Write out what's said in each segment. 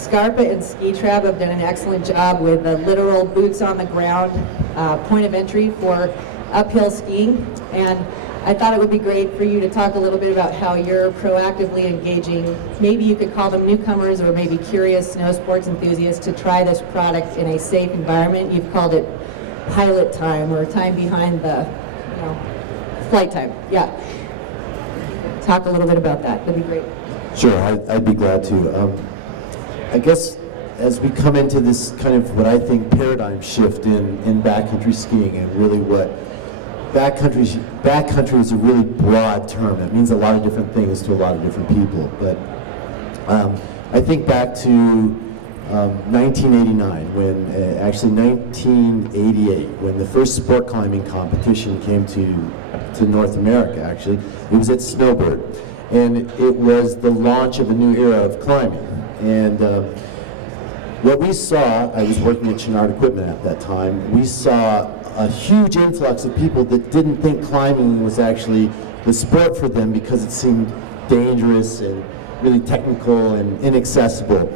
Scarpa and Ski Trap have done an excellent job with the literal boots on the ground point of entry for uphill skiing, and I thought it would be great for you to talk a little bit about how you're proactively engaging, maybe you could call them newcomers or maybe curious snow sports enthusiasts, to try this product in a safe environment. You've called it pilot time, or time behind the, flight time. Yeah. Talk a little bit about that. That'd be great. Sure, I'd be glad to. I guess as we come into this kind of what I think paradigm shift in backcountry skiing, and really what backcountry is a really broad term. It means a lot of different things to a lot of different people. But I think back to 1989, actually 1988, when the first sport climbing competition came to North America. Actually, it was at Snowbird, and it was the launch of a new era of climbing. And what we saw, I was working at Chenard Equipment at that time, we saw a huge influx of people that didn't think climbing was actually the sport for them because it seemed dangerous and really technical and inaccessible.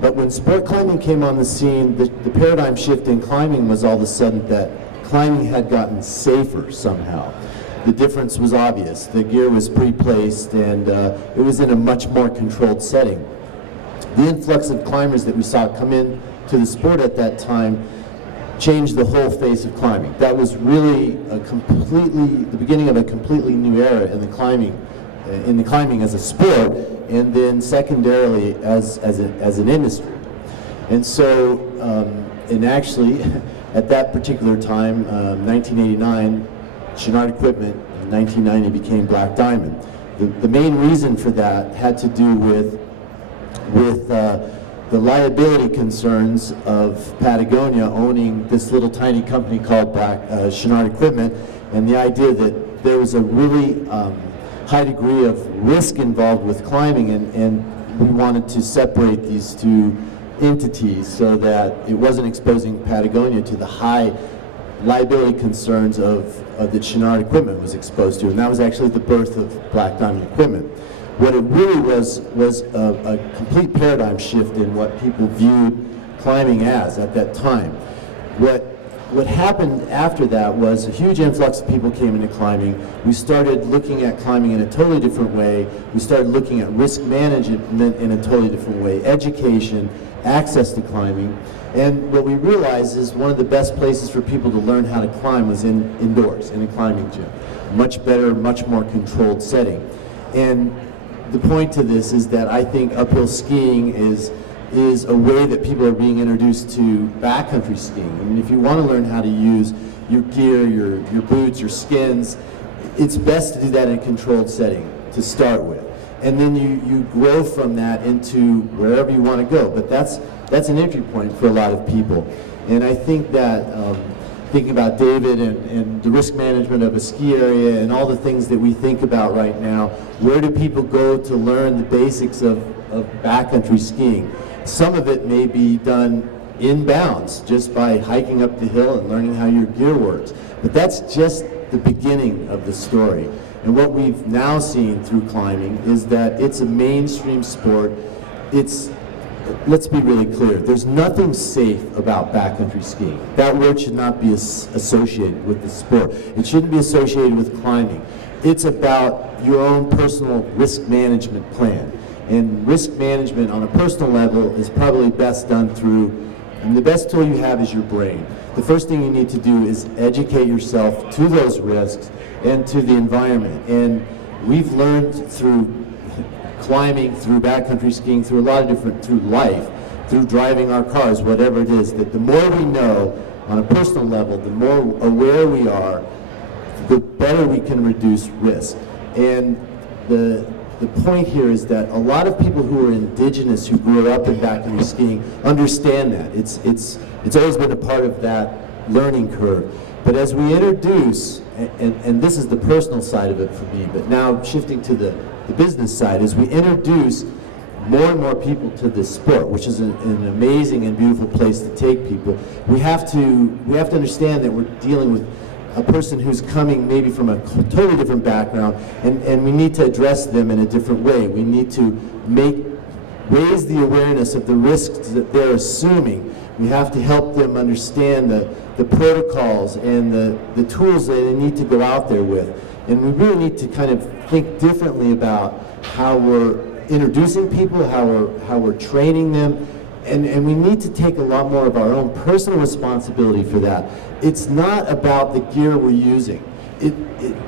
But when sport climbing came on the scene, the paradigm shift in climbing was all of a sudden that climbing had gotten safer somehow. The difference was obvious. The gear was pre-placed, and it was in a much more controlled setting. The influx of climbers that we saw come in to the sport at that time changed the whole face of climbing. That was really the beginning of a completely new era in the climbing as a sport, and then secondarily as an industry. And so, and actually, at that particular time, 1989, Chenard Equipment in 1990 became Black Diamond. The main reason for that had to do with the liability concerns of Patagonia owning this little tiny company called Chenard Equipment, and the idea that there was a really high degree of risk involved with climbing, and we wanted to separate these two entities so that it wasn't exposing Patagonia to the high liability concerns of that Chenard Equipment was exposed to, and that was actually the birth of Black Diamond Equipment. What it really was a complete paradigm shift in what people viewed climbing as at that time. What happened after that was a huge influx of people came into climbing. We started looking at climbing in a totally different way. We started looking at risk management in a totally different way, education, access to climbing. And what we realized is one of the best places for people to learn how to climb was indoors, in a climbing gym. Much better, much more controlled setting. And the point to this is that I think uphill skiing is a way that people are being introduced to backcountry skiing. I mean, if you want to learn how to use your gear, your boots, your skins, it's best to do that in a controlled setting to start with. And then you grow from that into wherever you want to go. But that's an entry point for a lot of people. And I think that thinking about David and the risk management of a ski area and all the things that we think about right now, where do people go to learn the basics of backcountry skiing? Some of it may be done inbounds, just by hiking up the hill and learning how your gear works. But that's just the beginning of the story. And what we've now seen through climbing is that it's a mainstream sport. Let's be really clear, there's nothing safe about backcountry skiing. That word should not be associated with the sport. It shouldn't be associated with climbing. It's about your own personal risk management plan. And risk management on a personal level is probably best done through, and the best tool you have is your brain. The first thing you need to do is educate yourself to those risks and to the environment. And we've learned through climbing, through backcountry skiing, through life, through driving our cars, whatever it is, that the more we know on a personal level, the more aware we are, the better we can reduce risk. And the point here is that a lot of people who are indigenous, who grew up in backcountry skiing, understand that. It's always been a part of that learning curve. But as we introduce, and this is the personal side of it for me, but now shifting to the business side, as we introduce more and more people to this sport, which is an amazing and beautiful place to take people, we have to understand that we're dealing with a person who's coming maybe from a totally different background, and we need to address them in a different way. We need to make raise the awareness of the risks that they're assuming. We have to help them understand the protocols and the tools that they need to go out there with. And we really need to kind of think differently about how we're introducing people, how we're training them, and we need to take a lot more of our own personal responsibility for that. It's not about the gear we're using.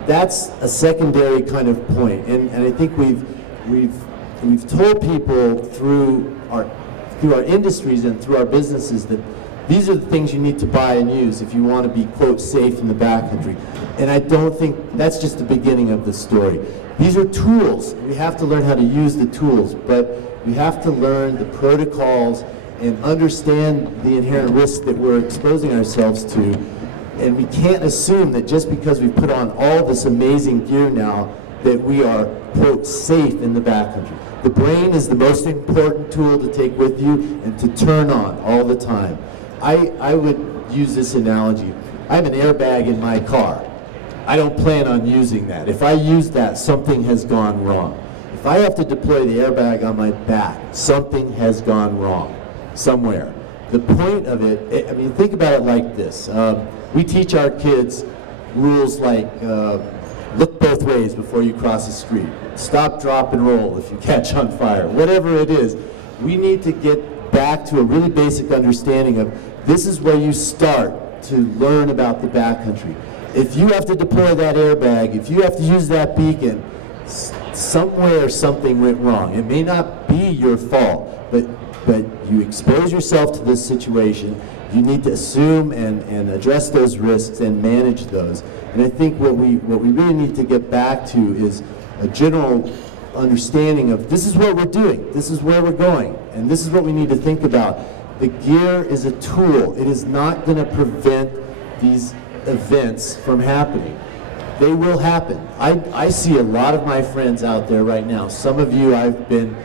That's a secondary kind of point, and I think we've told people through our industries and through our businesses that these are the things you need to buy and use if you want to be, quote, safe in the backcountry. And I don't think that's just the beginning of the story. These are tools. We have to learn how to use the tools, but we have to learn the protocols and understand the inherent risks that we're exposing ourselves to. And we can't assume that just because we've put on all this amazing gear now that we are, quote, safe in the backcountry. The brain is the most important tool to take with you and to turn on all the time. I would use this analogy. I have an airbag in my car. I don't plan on using that. If I use that, something has gone wrong. If I have to deploy the airbag on my back, something has gone wrong somewhere. The point of it, I mean, think about it like this. We teach our kids rules like look both ways before you cross the street. Stop, drop, and roll if you catch on fire. Whatever it is, we need to get back to a really basic understanding of this is where you start to learn about the backcountry. If you have to deploy that airbag, if you have to use that beacon, somewhere something went wrong. It may not be your fault, but you expose yourself to this situation. You need to assume and address those risks and manage those. And I think what we really need to get back to is a general understanding of this is what we're doing, this is where we're going, and this is what we need to think about. The gear is a tool. It is not going to prevent these events from happening. They will happen. I see a lot of my friends out there right now. Some of you I've been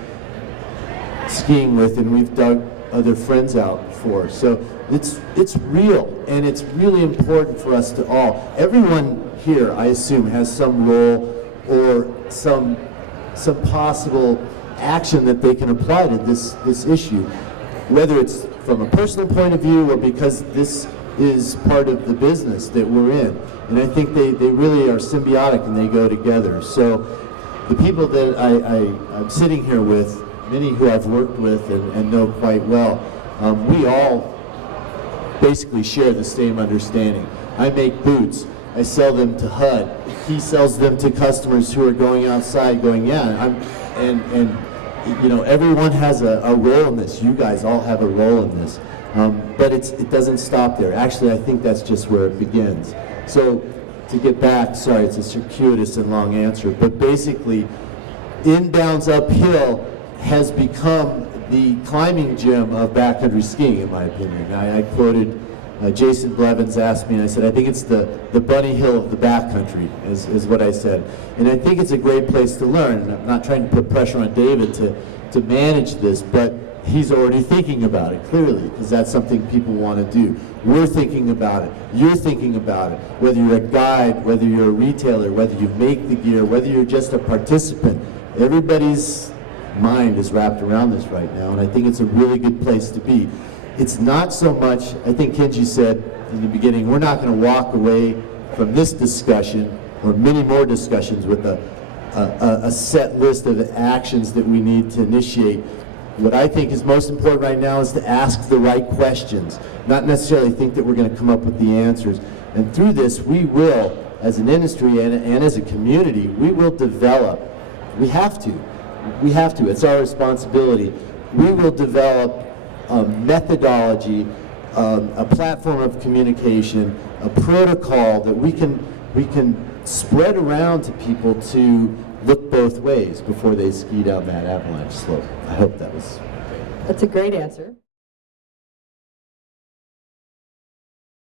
skiing with and we've dug other friends out for. So it's real, and it's really important for us to all. Everyone here, I assume, has some role or some possible action that they can apply to this issue, whether it's from a personal point of view or because this is part of the business that we're in. And I think they really are symbiotic and they go together. So the people that I'm sitting here with, many who I've worked with and know quite well, we all basically share the same understanding. I make boots. I sell them to HUD. He sells them to customers who are going outside going, yeah, and you know, everyone has a role in this. You guys all have a role in this. But it doesn't stop there. Actually, I think that's just where it begins. So to get back, sorry, it's a circuitous and long answer, but basically, inbounds uphill has become the climbing gym of backcountry skiing, in my opinion. I quoted Jason Blevins asked me, and I said, I think it's the bunny hill of the backcountry, is what I said. And I think it's a great place to learn. And I'm not trying to put pressure on David to manage this, but he's already thinking about it, clearly, because that's something people want to do. We're thinking about it. You're thinking about it. Whether you're a guide, whether you're a retailer, whether you make the gear, whether you're just a participant, everybody's mind is wrapped around this right now, and I think it's a really good place to be. It's not so much, I think Kenji said in the beginning, we're not going to walk away from this discussion or many more discussions with a set list of actions that we need to initiate. What I think is most important right now is to ask the right questions, not necessarily think that we're going to come up with the answers. And through this, we will, as an industry and as a community, we will develop. We have to. We have to. It's our responsibility. We will develop a methodology, a platform of communication, a protocol that we can spread around to people to look both ways before they ski down that avalanche slope. I hope that was... That's a great answer.